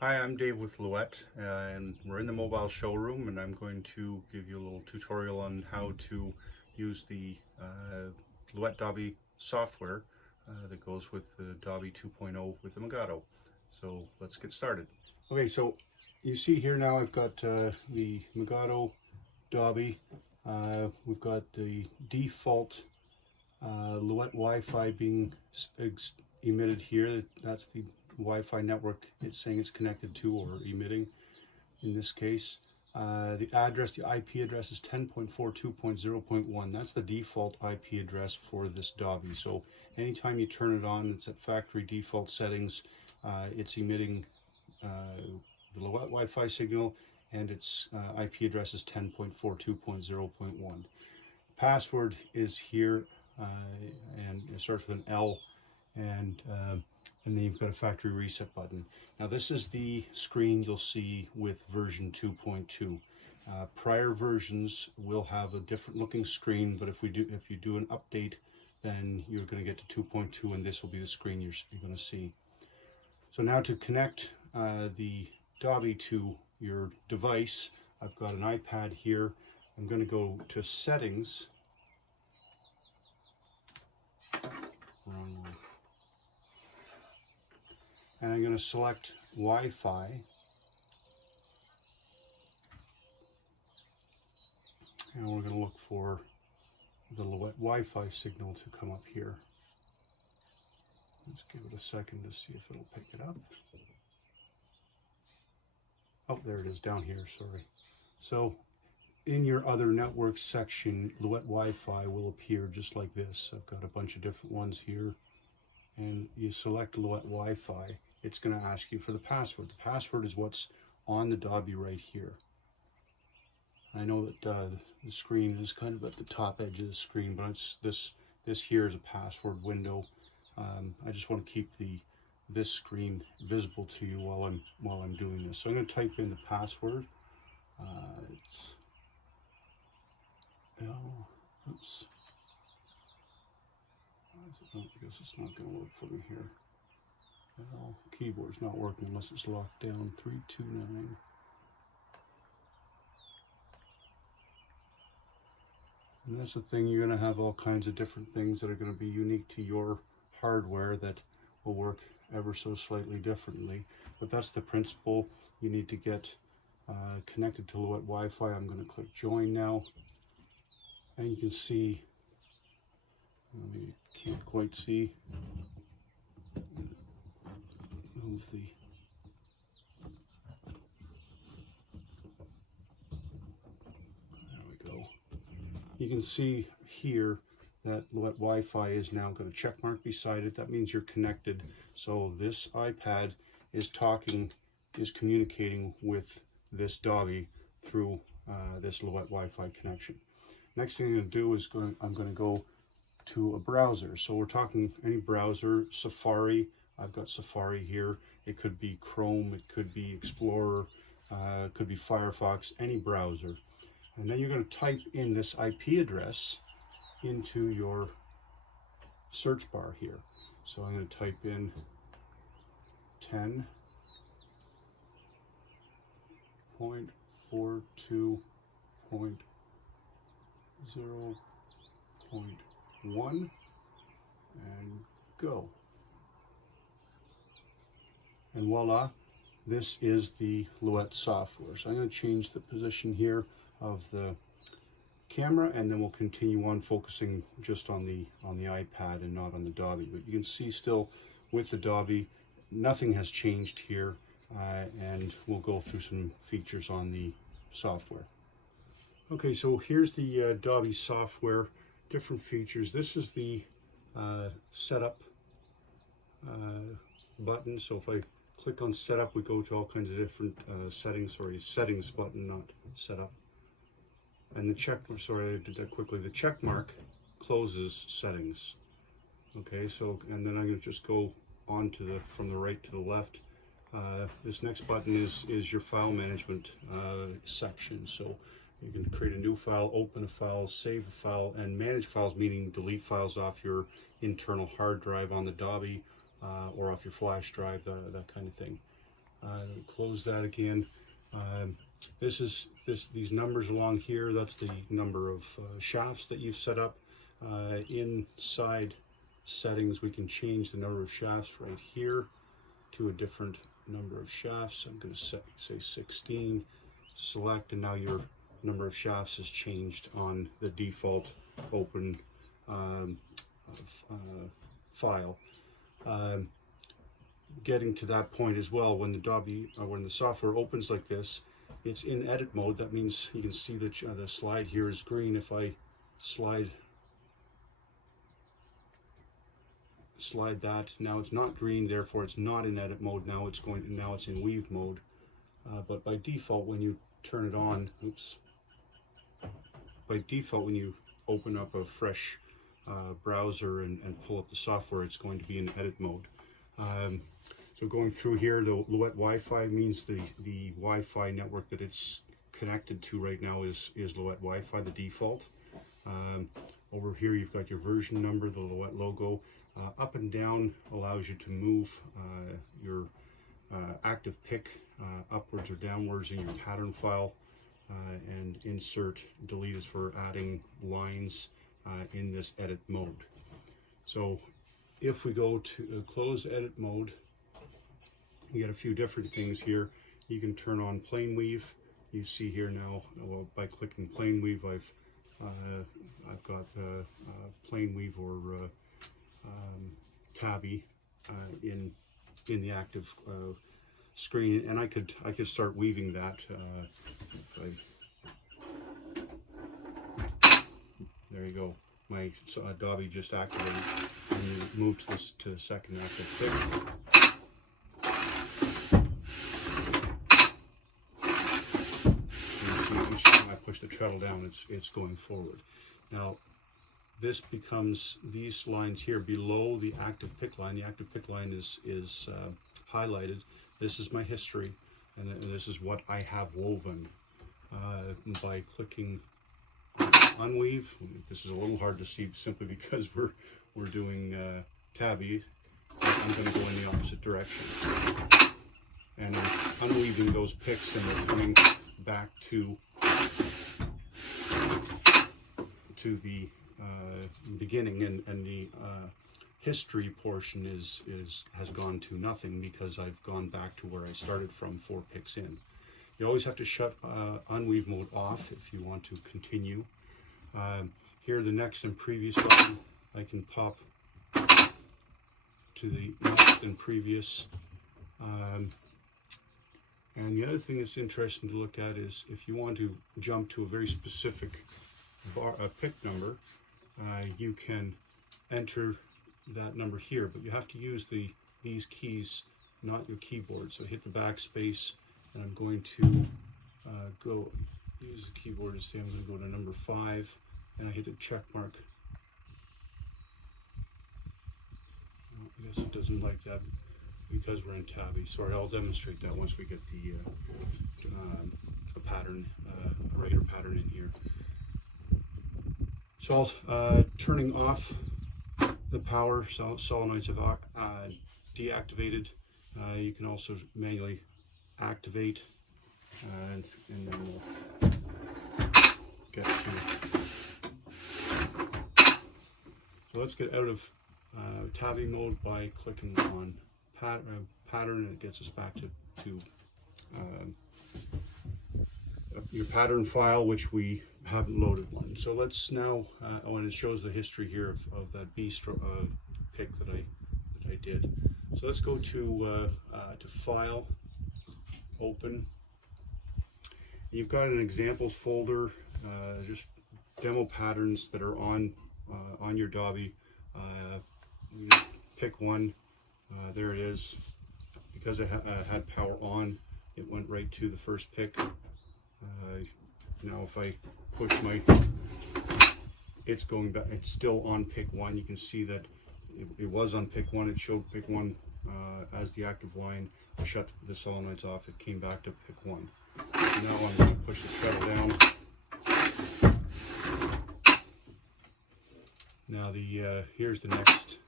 Hi, I'm Dave with Louët, and we're in the mobile showroom, and I'm going to give you a little tutorial on how to use the Louët Dobby software that goes with the Dobby 2.0 with the Elgato. So let's get started. Okay, so you see here now I've got the Elgato Dobby. We've got the default Louët Wi-Fi being emitted here. That's the Wi-Fi network it's saying it's connected to or emitting in this case. The address, the IP address is 10.42.0.1. That's the default IP address for this Dobby. So anytime you turn it on, it's at factory default settings. It's emitting the Louët Wi-Fi signal, and its IP address is 10.42.0.1. Password is here, and it starts with an L, and then you've got a factory reset button. Now this is the screen you'll see with version 2.2. Prior versions will have a different looking screen, but if you do an update, then you're going to get to 2.2, and this will be the screen you're going to see. So now to connect the Dobby to your device, I've got an iPad here. I'm going to go to settings. Wrong one. And I'm going to select Wi-Fi, and we're going to look for the Louët Wi-Fi signal to come up here. Let's give it a second to see if it'll pick it up. Oh, there it is down here, sorry. So in your other networks section, Louët Wi-Fi will appear just like this. I've got a bunch of different ones here, and you select Louët Wi-Fi. It's going to ask you for the password. The password is what's on the Dobby right here. I know that the screen is kind of at the top edge of the screen, but it's this here is a password window. I just want to keep this screen visible to you while I'm doing this. So I'm going to type in the password. It's oops. I guess it's not going to work for me here. Well, keyboard's not working unless it's locked down. 329. And that's the thing, you're going to have all kinds of different things that are going to be unique to your hardware that will work ever so slightly differently. But that's the principle. You need to get connected to Louët Wi-Fi. I'm going to click join now. And you can see, maybe you can't quite see. Move the there we go. You can see here that Louët Wi-Fi is now got a check mark beside it. That means you're connected. So this iPad is communicating with this Dobby through this Louët Wi-Fi connection. Next thing I'm going to do is I'm going to go to a browser. So we're talking any browser, Safari. I've got Safari here. It could be Chrome, it could be Explorer, it could be Firefox, any browser. And then you're going to type in this IP address into your search bar here. So I'm going to type in 10.42.0.1 and go. And voila, this is the Louët software. So I'm going to change the position here of the camera, and then we'll continue on focusing just on the iPad and not on the Dobby. But you can see still with the Dobby, nothing has changed here, and we'll go through some features on the software. Okay, so here's the Dobby software, different features. This is the setup button. So if I click on setup, we go to all kinds of different settings. Settings button, not setup. And the check, sorry, I did that quickly. The check mark closes settings. Okay, so, and then I'm going to just go on to from the right to the left. This next button is your file management section. So you can create a new file, open a file, save a file, and manage files, meaning delete files off your internal hard drive on the Dobby or off your flash drive, that kind of thing. Close that again. These numbers along here, that's the number of shafts that you've set up. Inside settings, we can change the number of shafts right here to a different number of shafts. I'm going to say 16, select, and now your number of shafts has changed on the default open file. Getting to that point as well, when the software opens like this, it's in edit mode. That means you can see that the slide here is green. If I slide that, now it's not green, therefore it's not in edit mode. Now it's in weave mode. But by default, when you turn it on, by default, when you open up a fresh browser and pull up the software, it's going to be in edit mode. So going through here, the Louët Wi-Fi means the Wi-Fi network that it's connected to right now is Louët Wi-Fi, the default. Over here you've got your version number, the Louët logo. Up and down allows you to move your active pick upwards or downwards in your pattern file, and insert, delete is for adding lines in this edit mode. So if we go to close edit mode, you get a few different things here. You can turn on plane weave. You see here now, well, by clicking plane weave, I've got plane weave or tabby in the active screen, and I could start weaving that. There you go. My Dobby just activated and moved to the second active pick. Each time I push the treadle down, it's going forward. Now, this becomes these lines here below the active pick line. The active pick line is highlighted. This is my history, and this is what I have woven. By clicking unweave, this is a little hard to see simply because we're doing tabby. I'm going to go in the opposite direction, and I'm unweaving those picks, and they're coming back to the beginning, and the history portion has gone to nothing because I've gone back to where I started from 4 picks in. You always have to shut unweave mode off if you want to continue. Here, the next and previous button, I can pop to the next and previous. And the other thing that's interesting to look at is if you want to jump to a very specific pick number, you can enter that number here, but you have to use these keys, not your keyboard. So hit the backspace, and I'm going to use the keyboard to say I'm going to go to number 5, and I hit the check mark. I guess it doesn't like that because we're in tabby. Sorry, I'll demonstrate that once we get the pattern, a regular pattern in here. So turning off the power, solenoids have deactivated. You can also manually activate, and then we'll get to. So let's get out of tabby mode by clicking on pattern, and it gets us back to your pattern file, which we haven't loaded one. So let's now, and it shows the history here of that B pick that I did. So let's go to File, Open. You've got an examples folder, just demo patterns that are on your Dobby. Pick one. There it is. Because I had power on, it went right to the first pick. Now if I push it's going back, it's still on pick 1. You can see that it was on pick 1, it showed pick 1 as the active line. I shut the solenoids off, it came back to pick 1. Now I'm going to push the treadle down. Now here's the next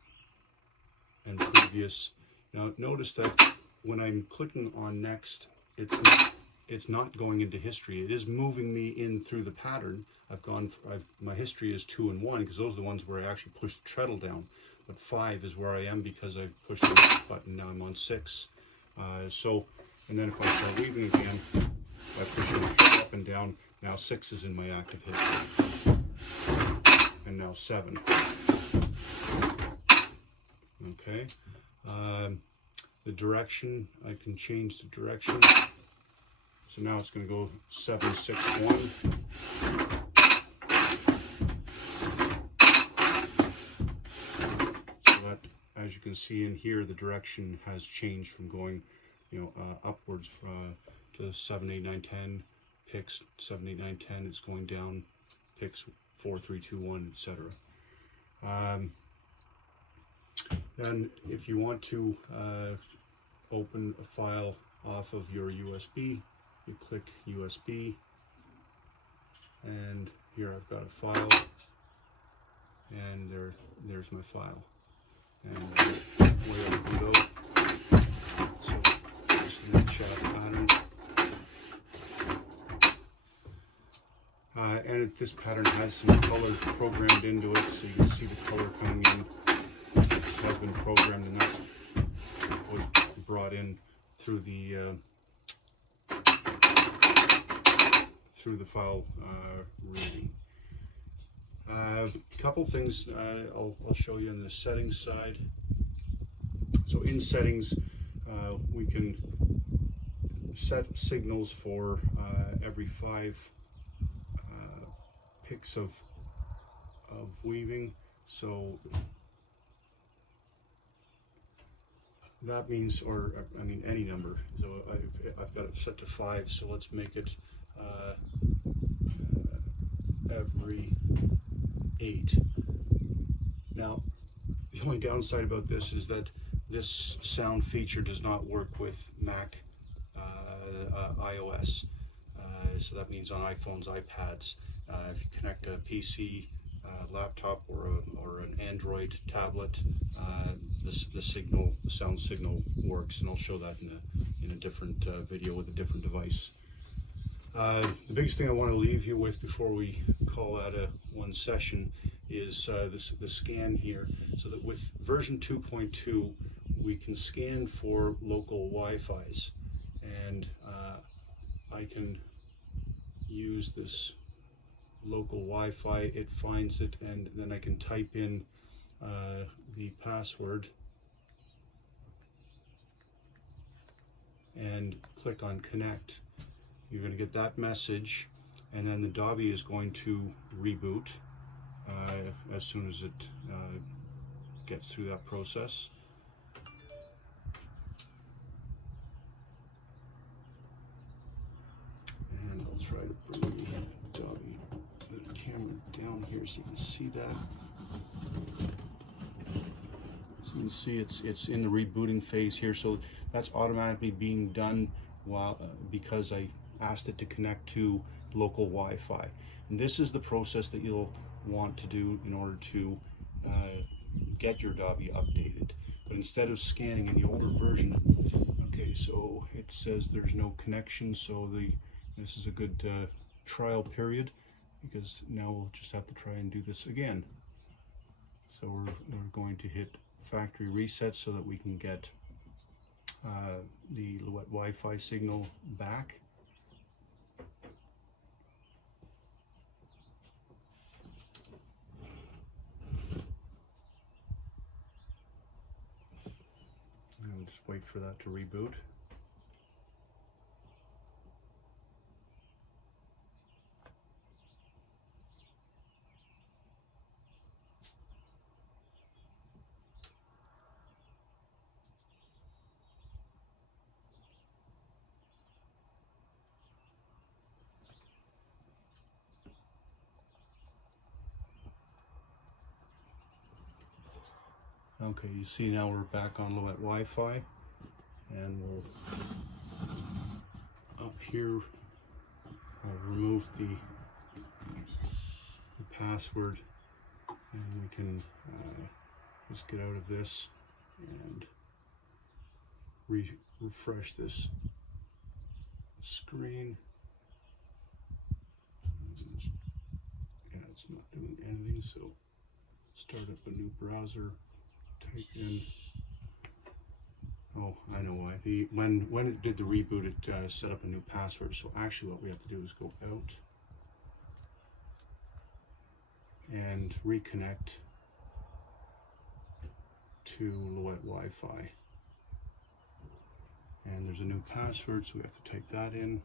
and previous. Now notice that when I'm clicking on next, it's not going into history. It is moving me in through the pattern. My history is 2 and 1 because those are the ones where I actually push the treadle down. But 5 is where I am because I pushed the button. Now I'm on 6. And then if I start weaving again, by pushing the treadle up and down, now 6 is in my active history. And now 7. Okay. The direction, I can change the direction. So now it's going to go 7, 6, 1. So that, as you can see in here, the direction has changed from going, upwards to 7, 8, 9, 10 picks, 7, 8, 9, 10. It's going down picks 4, 3, 2, 1, etc. Then if you want to open a file off of your USB, you click USB, and here I've got a file, and there's my file, and where I can go. So just in the chat pattern, and this pattern has some colors programmed into it, so you can see the color coming in. This has been programmed, and that was brought in through the file reading. A couple things I'll show you in the settings side. So in settings, we can set signals for every 5 picks of weaving. So that means, any number. So I've got it set to 5. So let's make it every 8. Now, the only downside about this is that this sound feature does not work with Mac iOS. So that means on iPhones, iPads, if you connect a PC, laptop, or an Android tablet, the sound signal works, and I'll show that in a different video with a different device. The biggest thing I want to leave you with before we call that one session is the scan here, so that with version 2.2 we can scan for local Wi-Fi's, and I can use this local Wi-Fi, it finds it, and then I can type in the password and click on connect. You're going to get that message, and then the Dobby is going to reboot as soon as it gets through that process. And I'll try to bring the Dobby, the camera down here so you can see that. So you can see it's in the rebooting phase here, so that's automatically being done because I asked it to connect to local Wi-Fi. And this is the process that you'll want to do in order to get your Dobby updated. But instead of scanning in the older version, okay, so it says there's no connection, so this is a good trial period, because now we'll just have to try and do this again. So we're going to hit factory reset so that we can get the Louët Wi-Fi signal back. And we'll just wait for that to reboot. Okay, you see now we're back on Louët Wi-Fi, and we'll up here I'll remove the password, and we can just get out of this and refresh this screen. Yeah, it's not doing anything, so start up a new browser, type in, oh, I know why. When it did the reboot, it set up a new password. So actually what we have to do is go out and reconnect to Louët Wi-Fi. And there's a new password, so we have to type that in.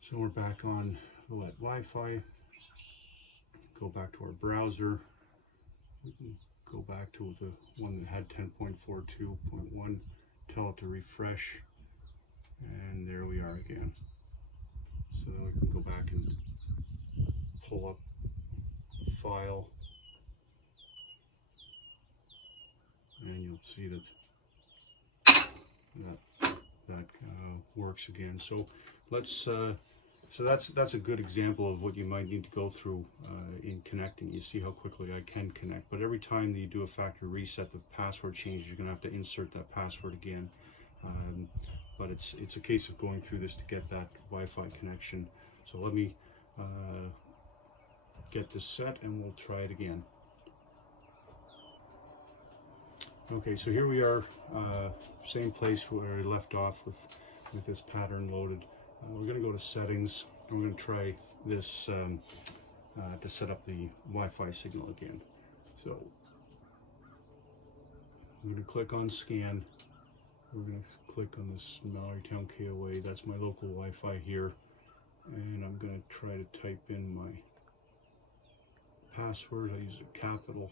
So we're back on Louët Wi-Fi. Go back to our browser. We can go back to the one that had 10.42.1, tell it to refresh, and there we are again. So then we can go back and pull up file, and you'll see that works again. So let's so that's a good example of what you might need to go through in connecting. You see how quickly I can connect, but every time that you do a factory reset, the password changes. You're going to have to insert that password again. But it's a case of going through this to get that Wi-Fi connection. So let me get this set and we'll try it again. Okay, so here we are, same place where we left off with this pattern loaded. We're going to go to settings. I'm going to try this to set up the Wi-Fi signal again. So I'm going to click on scan. We're going to click on this Mallorytown KOA. That's my local Wi-Fi here. And I'm going to try to type in my password. I use a capital.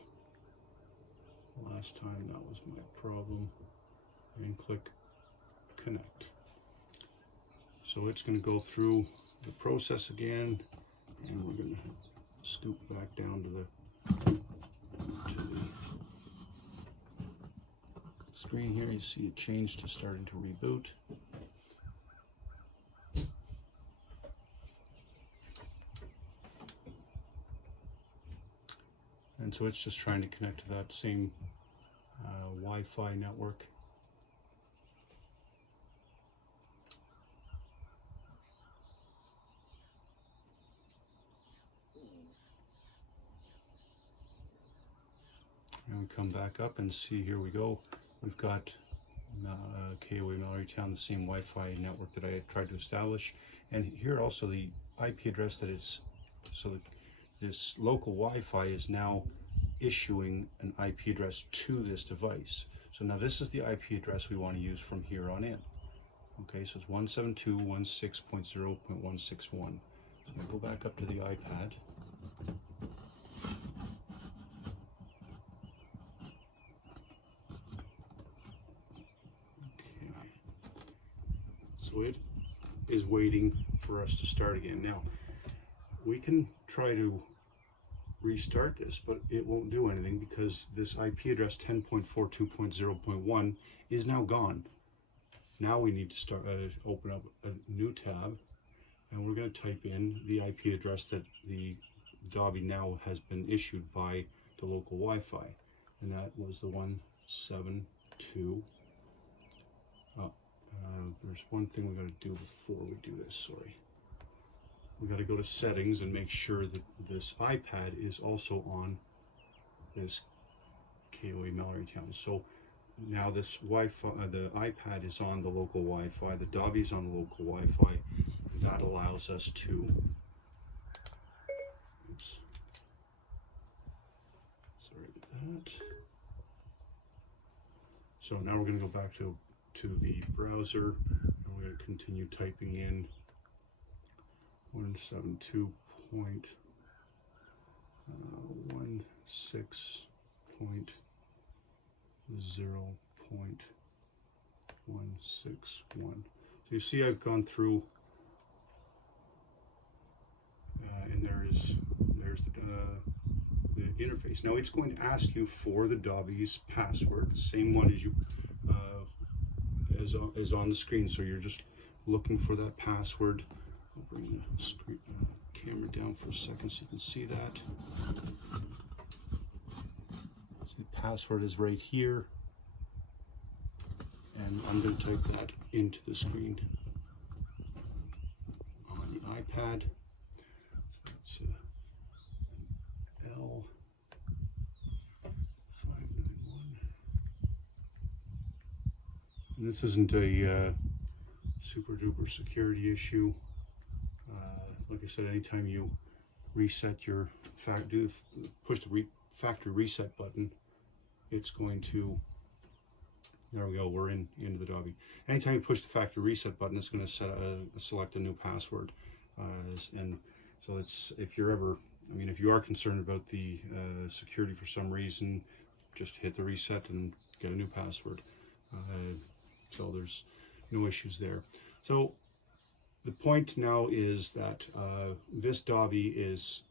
Last time that was my problem. And click connect. So it's going to go through the process again, and we're going to scoop back down to the screen here. You see it changed to starting to reboot. And so it's just trying to connect to that same Wi-Fi network. And we come back up and see, here we go. We've got KOA Mallorytown, the same Wi-Fi network that I tried to establish. And here also the IP address that it's, so that this local Wi-Fi is now issuing an IP address to this device. So now this is the IP address we want to use from here on in. Okay, so it's 172.16.0.161. So I go back up to the iPad. So it is waiting for us to start again. Now, we can try to restart this, but it won't do anything because this IP address 10.42.0.1 is now gone. Now we need to start open up a new tab, and we're going to type in the IP address that the Dobby now has been issued by the local Wi-Fi, and that was the 172. There's one thing we got to do before we do this, sorry. We got to go to settings and make sure that this iPad is also on this KOA Mallorytown. So now this Wi-Fi, the iPad is on the local Wi-Fi, the Dobby is on the local Wi-Fi. That allows us to, oops, sorry about that. So now we're going to go back to the browser, and we're going to continue typing in 172.16.0.161. So you see I've gone through, and there's the interface. Now it's going to ask you for the Dobby's password, the same one as you as on the screen. So you're just looking for that password. I'll bring the screen, camera down for a second so you can see that. So the password is right here, and I'm going to type that into the screen on the iPad. So it's L591. And this isn't a super duper security issue. Like I said, anytime you reset your push the factory reset button, it's going to, there we go, we're into the Dobby. Anytime you push the factory reset button, it's going to select a new password. And so it's, if you're ever, I mean, if you are concerned about the security for some reason, just hit the reset and get a new password. So there's no issues there. So the point now is that this Dobby is,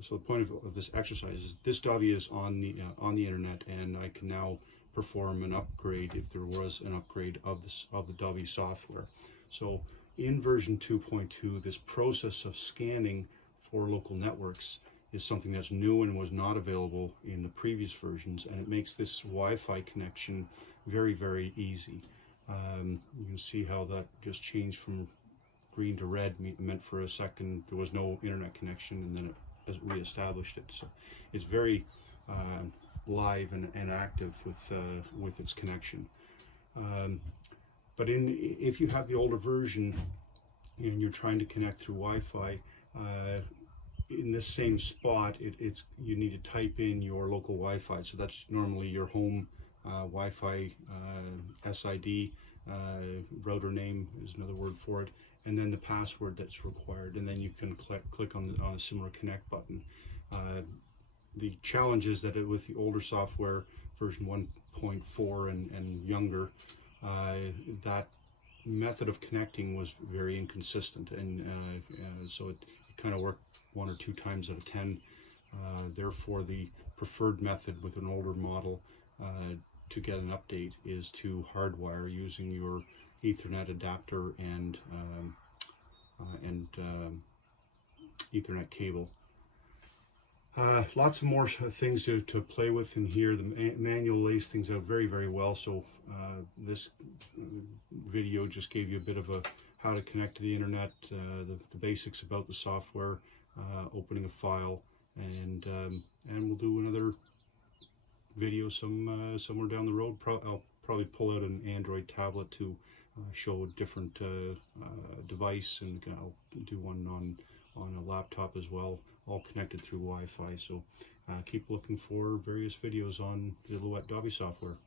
so the point of this exercise is this Dobby is on the internet, and I can now perform an upgrade if there was an upgrade of the Dobby software. So in version 2.2, this process of scanning for local networks is something that's new and was not available in the previous versions, and it makes this Wi-Fi connection very, very easy. You can see how that just changed from green to red. Meant for a second there was no internet connection, and then it reestablished it. So it's very live and active with its connection. But if you have the older version and you're trying to connect through Wi-Fi, in this same spot, you need to type in your local Wi-Fi. So that's normally your home Wi-Fi SID, router name is another word for it, and then the password that's required, and then you can click on a similar connect button. The challenge is that with the older software, version 1.4 and younger, that method of connecting was very inconsistent, and so it kind of worked 1 or 2 times out of 10. Therefore, the preferred method with an older model to get an update is to hardwire using your Ethernet adapter and Ethernet cable. Lots of more things to play with in here. The manual lays things out very, very well. So this video just gave you a bit of how to connect to the internet, the basics about the software, opening a file, and we'll do another video somewhere down the road. I'll probably pull out an Android tablet to show a different device, and I'll do one on a laptop as well, all connected through Wi-Fi. So keep looking for various videos on the Louët Dobby software.